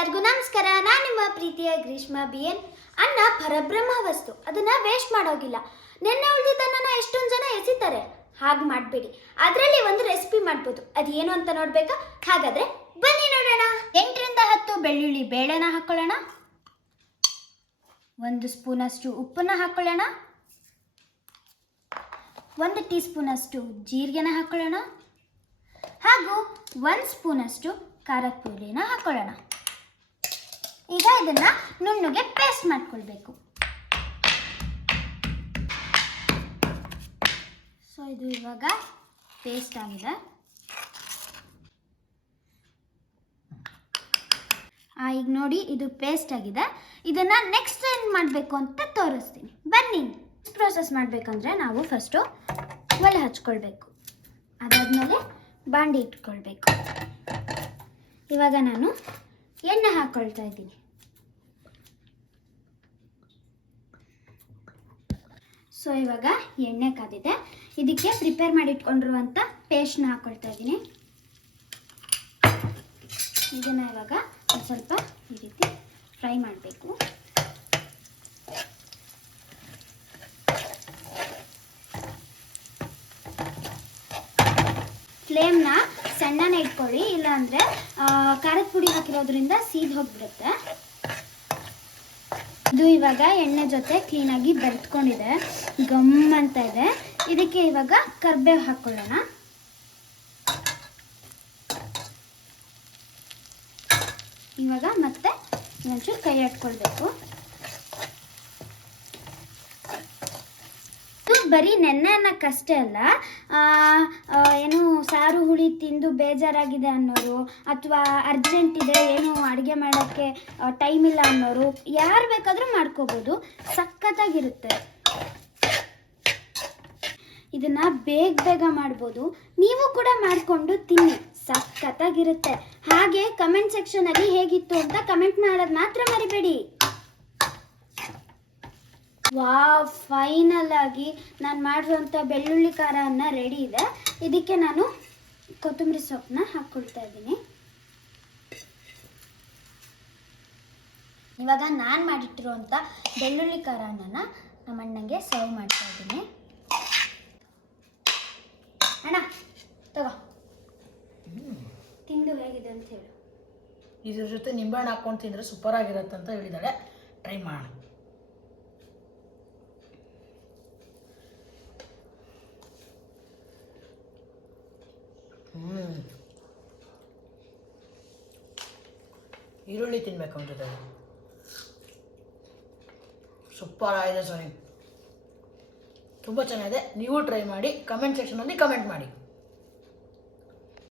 ಎಲ್ಲರಿಗೂ ನಮಸ್ಕಾರ. ನಾನು ನಿಮ್ಮ ಪ್ರೀತಿಯ ಗ್ರೀಷ್ಮಾ ಬಿಎನ್. ಅನ್ನ ಪರಬ್ರಹ್ಮ ವಸ್ತು, ಅದನ್ನ ವೇಸ್ಟ್ ಮಾಡೋಗಿಲ್ಲ. ನೆನ್ನೆ ಉಳಿದಿದ್ದನ್ನ ಎಷ್ಟೊಂದು ಜನ ಎಸಿತಾರೆ, ಹಾಗೆ ಮಾಡಬೇಡಿ. ಅದರಲ್ಲಿ ಒಂದು ರೆಸಿಪಿ ಮಾಡ್ಬೋದು. ಅದು ಏನು ಅಂತ ನೋಡ್ಬೇಕಾ? ಹಾಗಾದ್ರೆ ಬನ್ನಿ ನೋಡೋಣ. 8 ರಿಂದ 10 ಬೆಳ್ಳುಳ್ಳಿ ಬೇಳೆನ ಹಾಕೊಳ್ಳೋಣ. 1 ಸ್ಪೂನಷ್ಟು ಉಪ್ಪನ್ನ ಹಾಕೊಳ್ಳೋಣ. 1 ಟೀ ಸ್ಪೂನಷ್ಟು ಜೀರಿಗೆನ ಹಾಕೊಳ್ಳೋಣ. ಹಾಗೂ 1 ಸ್ಪೂನಷ್ಟು ಖಾರದ ಪುಡಿನ ಹಾಕೊಳ್ಳೋಣ. ಈಗ ಇದನ್ನ ನುಣ್ಣಗೆ ಪೇಸ್ಟ್ ಮಾಡ್ಕೊಳ್ಬೇಕು. ಸೊ ಇದು ಇವಾಗ ಪೇಸ್ಟ್ ಆಗಿದೆ. ಈಗ ನೋಡಿ, ಇದು ಪೇಸ್ಟ್ ಆಗಿದೆ. ಇದನ್ನ ನೆಕ್ಸ್ಟ್ ಏನು ಮಾಡಬೇಕು ಅಂತ ತೋರಿಸ್ತೀನಿ, ಬನ್ನಿ. ಪ್ರೋಸೆಸ್ ಮಾಡಬೇಕಂದ್ರೆ ನಾವು ಫಸ್ಟು ಒಲೆ ಹಚ್ಕೊಳ್ಬೇಕು. ಅದಾದಮೇಲೆ ಬಾಂಡಿ ಇಟ್ಕೊಳ್ಬೇಕು. ಇವಾಗ ನಾನು ಎಣ್ಣೆ ಹಾಕ್ಕೊಳ್ತಾ ಇದ್ದೀನಿ. ಸೊ ಇವಾಗ ಎಣ್ಣೆ ಕಾದಿದೆ. ಇದಕ್ಕೆ ಪ್ರಿಪೇರ್ ಮಾಡಿ ಇಟ್ಕೊಂಡಿರುವಂಥ ಪೇಸ್ಟ್ನ ಹಾಕ್ಕೊಳ್ತಾ ಇದ್ದೀನಿ. ಇದನ್ನು ಇವಾಗ ಒಂದು ಸ್ವಲ್ಪ ಈ ರೀತಿ ಫ್ರೈ ಮಾಡಬೇಕು. ಫ್ಲೇಮ್ನ ಸಣ್ಣನೇ ಇಟ್ಕೊಳ್ಳಿ, ಇಲ್ಲಾಂದರೆ ಖಾರದ ಪುಡಿ ಹಾಕಿರೋದ್ರಿಂದ ಸೀದ್ ಹೋಗ್ಬಿಡುತ್ತೆ. ಇದು ಇವಾಗ ಎಣ್ಣೆ ಜೊತೆ ಕ್ಲೀನಾಗಿ ಬೆರೆತ್ಕೊಂಡಿದೆ, ಗಮ್ ಅಂತ ಇದೆ. ಇದಕ್ಕೆ ಇವಾಗ ಕರಿಬೇವು ಹಾಕ್ಕೊಳ್ಳೋಣ. ಇವಾಗ ಮತ್ತೆ ಒಂಚೂರು ಕೈ ಹಟ್ಕೊಳ್ಬೇಕು. ಬರೀ ನೆನ್ನೆ ಅನ್ನೋಕ್ಕಷ್ಟೇ ಅಲ್ಲ, ಏನು ಸಾರು ಹುಳಿ ತಿಂದು ಬೇಜಾರಾಗಿದೆ ಅನ್ನೋರು, ಅಥವಾ ಅರ್ಜೆಂಟ್ ಇದೆ ಏನು ಅಡುಗೆ ಮಾಡೋಕ್ಕೆ ಟೈಮ್ ಇಲ್ಲ ಅನ್ನೋರು ಯಾರು ಬೇಕಾದರೂ ಮಾಡ್ಕೋಬೋದು. ಸಖತ್ತಾಗಿರುತ್ತೆ. ಇದನ್ನು ಬೇಗ ಮಾಡ್ಬೋದು. ನೀವು ಕೂಡ ಮಾಡಿಕೊಂಡು ತಿನ್ನಿ, ಸಖತ್ತಾಗಿರುತ್ತೆ. ಹಾಗೆ ಕಮೆಂಟ್ ಸೆಕ್ಷನಲ್ಲಿ ಹೇಗಿತ್ತು ಅಂತ ಕಮೆಂಟ್ ಮಾಡೋದು ಮಾತ್ರ ಮರಿಬೇಡಿ. ವಾವ್, ಫೈನಲ್ ಆಗಿ ನಾನು ಮಾಡಿರುವಂಥ ಬೆಳ್ಳುಳ್ಳಿ ಖಾರ ಅನ್ನ ರೆಡಿ ಇದೆ. ಇದಕ್ಕೆ ನಾನು ಕೊತ್ತಂಬರಿ ಸೊಪ್ಪನ್ನ ಹಾಕ್ಕೊಳ್ತಾ ಇದ್ದೀನಿ. ಇವಾಗ ನಾನು ಮಾಡಿಟ್ಟಿರುವಂಥ ಬೆಳ್ಳುಳ್ಳಿ ಖಾರ ಅನ್ನನ ನಮ್ಮ ಅಣ್ಣಂಗೆ ಸರ್ವ್ ಮಾಡ್ತಾ ಇದ್ದೀನಿ. ಅಣ್ಣ ತಗೋ, ತಿಂದು ಹೇಗಿದೆ ಅಂತ ಹೇಳು. ಇದ್ರ ಜೊತೆ ನಿಂಬೆಹಣ್ಣು ಹಾಕ್ಕೊಂಡು ತಿಂದರೆ ಸೂಪರ್ ಆಗಿರುತ್ತೆ ಅಂತ ಹೇಳಿದಾಳೆ. ಟ್ರೈ ಮಾಡೋಣ. ಈರುಳ್ಳಿ ತಿನ್ಬೇಕು ಅವ್ರ ಜೊತೆ. ಸೂಪರ್ ಆಗಿದೆ ಸಾರಿ, ತುಂಬ ಚೆನ್ನಾಗಿದೆ. ನೀವು ಟ್ರೈ ಮಾಡಿ, ಕಮೆಂಟ್ ಸೆಕ್ಷನಲ್ಲಿ ಕಮೆಂಟ್ ಮಾಡಿ.